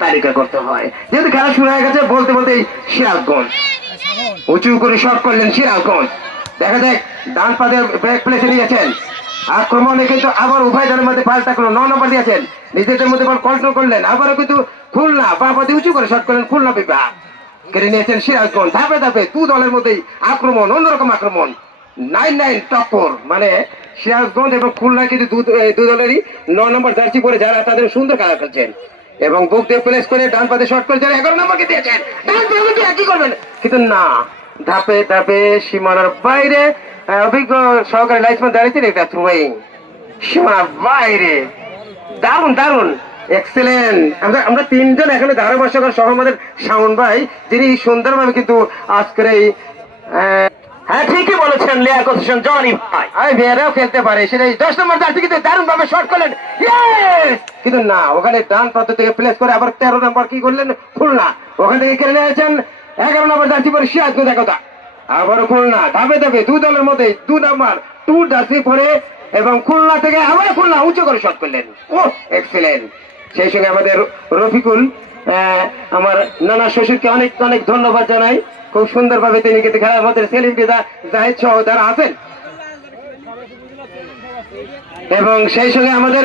তালিকা করতে হয়। যেহেতু খেলা শুরু হয়ে গেছে, বলতে বলতেই সিরাজগঞ্জ উঁচু করে শট করলেন। সিরাজগঞ্জ দেখা যায় ডান পাতে ব্রেক প্লেসে নিয়েছেন, আক্রমণে কিন্তু আবার উভয় দলের মধ্যে পাল্টা করলো, 9 নম্বর দিয়েছেন, নিজেদের মধ্যে বল কন্ট্রোল করলেন। আবারও কিন্তু খুলনা বা পাতে উঁচু করে শট করলেন, খুলনা বিভাগ কেড়ে নিয়েছেন সিরাজগঞ্জ। ধাপে ধাপে দু দলের মধ্যেই আক্রমণ, অন্যরকম আক্রমণ, 9-9 টক্কর। মানে সিরাজগঞ্জ এবং খুলনা কিন্তু দু দলেরই 9 নম্বর জার্সি পরে যারা তাদের সুন্দর খেলা খেলছেন এবং বুক দিয়ে প্লেস করে ডান পাতে শট করে যারা 11 নম্বরকে দিয়েছেন, ডান পাতে কি করবেন, কিন্তু না, ধাপে ধাপে সীমানার বাইরে অভিজ্ঞ সহকারী লাইসম্যান দাঁড়িয়েছেন, এটা থ্রোয়িং সীমানার বাইরে। দারুন দারুন, এক্সেলেন্ট। আমরা তিনজন এখানে ধারাভাষ্যকার সহ আমাদের শাওন ভাই, যিনি সুন্দরভাবে কিন্তু আজকের এই হ্যাঁ ঠিকই বলেছেন লিয়াকত হোসেন জনি ভাই, আমি মেয়েরাও খেলতে পারে, সেটাই 10 নম্বর জার্সি কিন্তু দারুণ ভাবে শট করলেন, কিন্তু না, ওখানে ডান প্রান্ত থেকে প্লেস করে আবার 13 নম্বর কি করলেন খুলনা, ওখান থেকে কেড়ে নিয়েছেন 11 নম্বর জার্সি পরে সিরাজগঞ্জ। একতা আবারও খুলনা, ধাপে ধাপে দু দলের মধ্যে 2 নম্বর 2 জার্সি পরে এবং খুলনা থেকে আবার খুলনা উঁচু করে শট করলেন। ও এক্সেলেন্ট। সেই সঙ্গে আমাদের রফিকুল, আমার নানা শ্বশুরকে অনেক অনেক ধন্যবাদ জানাই, খুব সুন্দরভাবে তিনি কিন্তু খেলার মধ্যে সেলিম রেজা জাহিদ সহ যারা আছেন, এবং সেই সঙ্গে আমাদের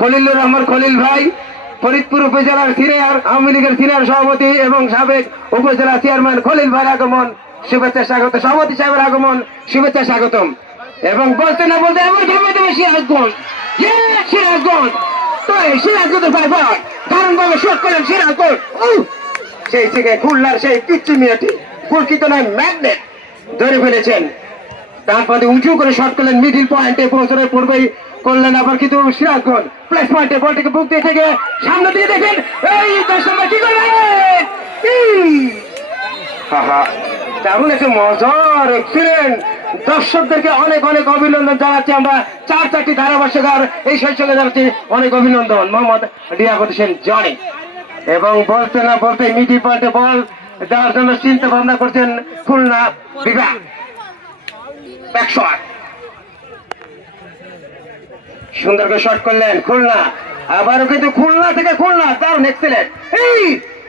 খলিলুর রহমান খলিল ভাই, ফরিদপুর উপজেলার সিনিয়র আওয়ামী লীগের সিনিয়র সভাপতি এবং সাবেক উপজেলা চেয়ারম্যান খলিল ভাইয়ের আগমন, শুভেচ্ছা স্বাগত, সভাপতি সাহেবের আগমন, শুভেচ্ছা স্বাগতম। এবং বলতে না বলতে এমন খেলবে দেবে সিরাজগঞ্জ, সিরাজগঞ্জ তো সিরাজগঞ্জের ভাই ভাই দারুণ ভাবে শট করেন সিরাজগঞ্জ। সেই থেকে খুলনার সেই পিচ্ছি মিয়াটি পুরকিত নয় ম্যাগনেট ধরে ফেলেছেন, ডান পাতে উঁচু করে শট করলেন, মিডিল পয়েন্টে পৌঁছানোর পূর্বেই করলেন আবার কিন্তু সিরাজগঞ্জ প্লেস পয়েন্টে বলটিকে বুক দিয়ে থেকে সামনে দিয়ে দেখেন এই 10 নম্বর কি করলেন, দারুণ একটা মজার এক্সিলেন্ট। দর্শকদেরকে অনেক অনেক অভিনন্দন জানাচ্ছি আমরা, 4-4টি ধারাভাষ্যকার এই শৈশবে জানাচ্ছি অনেক অভিনন্দন। মোহাম্মদ লিয়াকত হোসেন জনি, এবং বলতে না বলতে মিডিল পয়েন্টে বল দেওয়ার জন্য চিন্তা ভাবনা করছেন খুলনা বিভাগ। সুন্দর করে শট করলেন খুলনা, আবারও কিন্তু খুলনা থেকে খুলনা দারুণ এক্সেলেন্ট। এই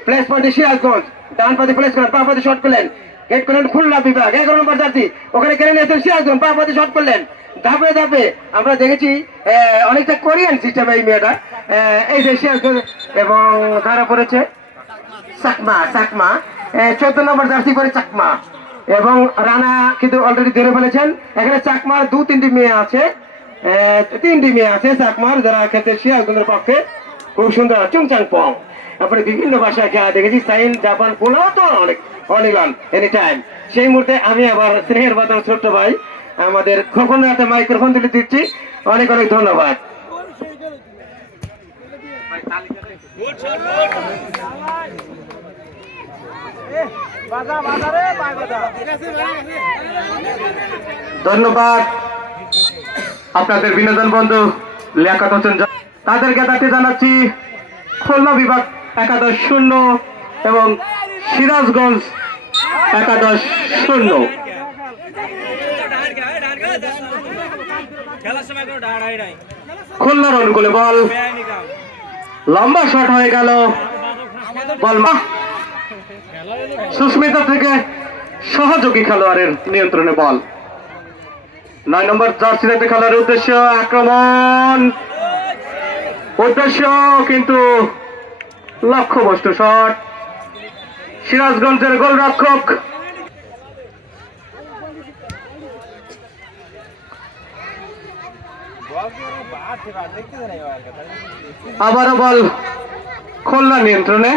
প্লেস পয়েন্টে সিরাজগঞ্জ ডান পাতে প্লেস করেন, পা পাতে শট করলেন, গেট করলেন খুলনা বিভাগ 11 নম্বর জার্সি, ওখানে কেড়ে নিয়েছেন সিরাজগঞ্জ, পা পাতে শট করলেন। ধাপে ধাপে আমরা দেখেছি অনেকটা কোরিয়ান সিস্টেম এই মেয়েটা, এই যে সিরাজগঞ্জ, এবং ধরা পড়েছে চাকমা, 14 নম্বর জার্সি করে চাকমা, এবং রানা কিন্তু অলরেডি ধরে ফেলেছেন। এখানে চাকমার 2-3টি মেয়ে আছে, 3টি মেয়ে আছে চাকমার যারা খেলতে সিরাজগঞ্জের পক্ষে, খুব সুন্দর চুংচাং পং। তারপরে বিভিন্ন ভাষায় খেলা দেখেছি, চাইন, জাপান, পোলাও তো অনেক অনিলান এনি টাইম। সেই মুহূর্তে আমি আবার স্নেহের বাদন ছোট্ট ভাই আমাদের খোকনের হাতে মাইক্রোফোন তুলে দিচ্ছি, অনেক অনেক ধন্যবাদ। ধন্যবাদ আপনাদের বিনোদন বন্ধু লিয়াকত হোসেন, তাদেরকে তাকে জানাচ্ছি খুলনা বিভাগ 11-0 এবং সিরাজগঞ্জ 11-0। খুলনার অনুকূলে বল, লম্বা শট হয়ে গেল, বল সুস্মিতা থেকে সহযোগী খেলোয়াড়ের নিয়ন্ত্রণে বল। 9 নম্বর জার্সিতে খেলার উদ্দেশ্য আক্রমণ, উদ্দেশ্য কিন্তু লক্ষ্যবস্তু শট, সিরাজগঞ্জের গোলরক্ষক আবারও বল খুলনা নিয়ন্ত্রণে।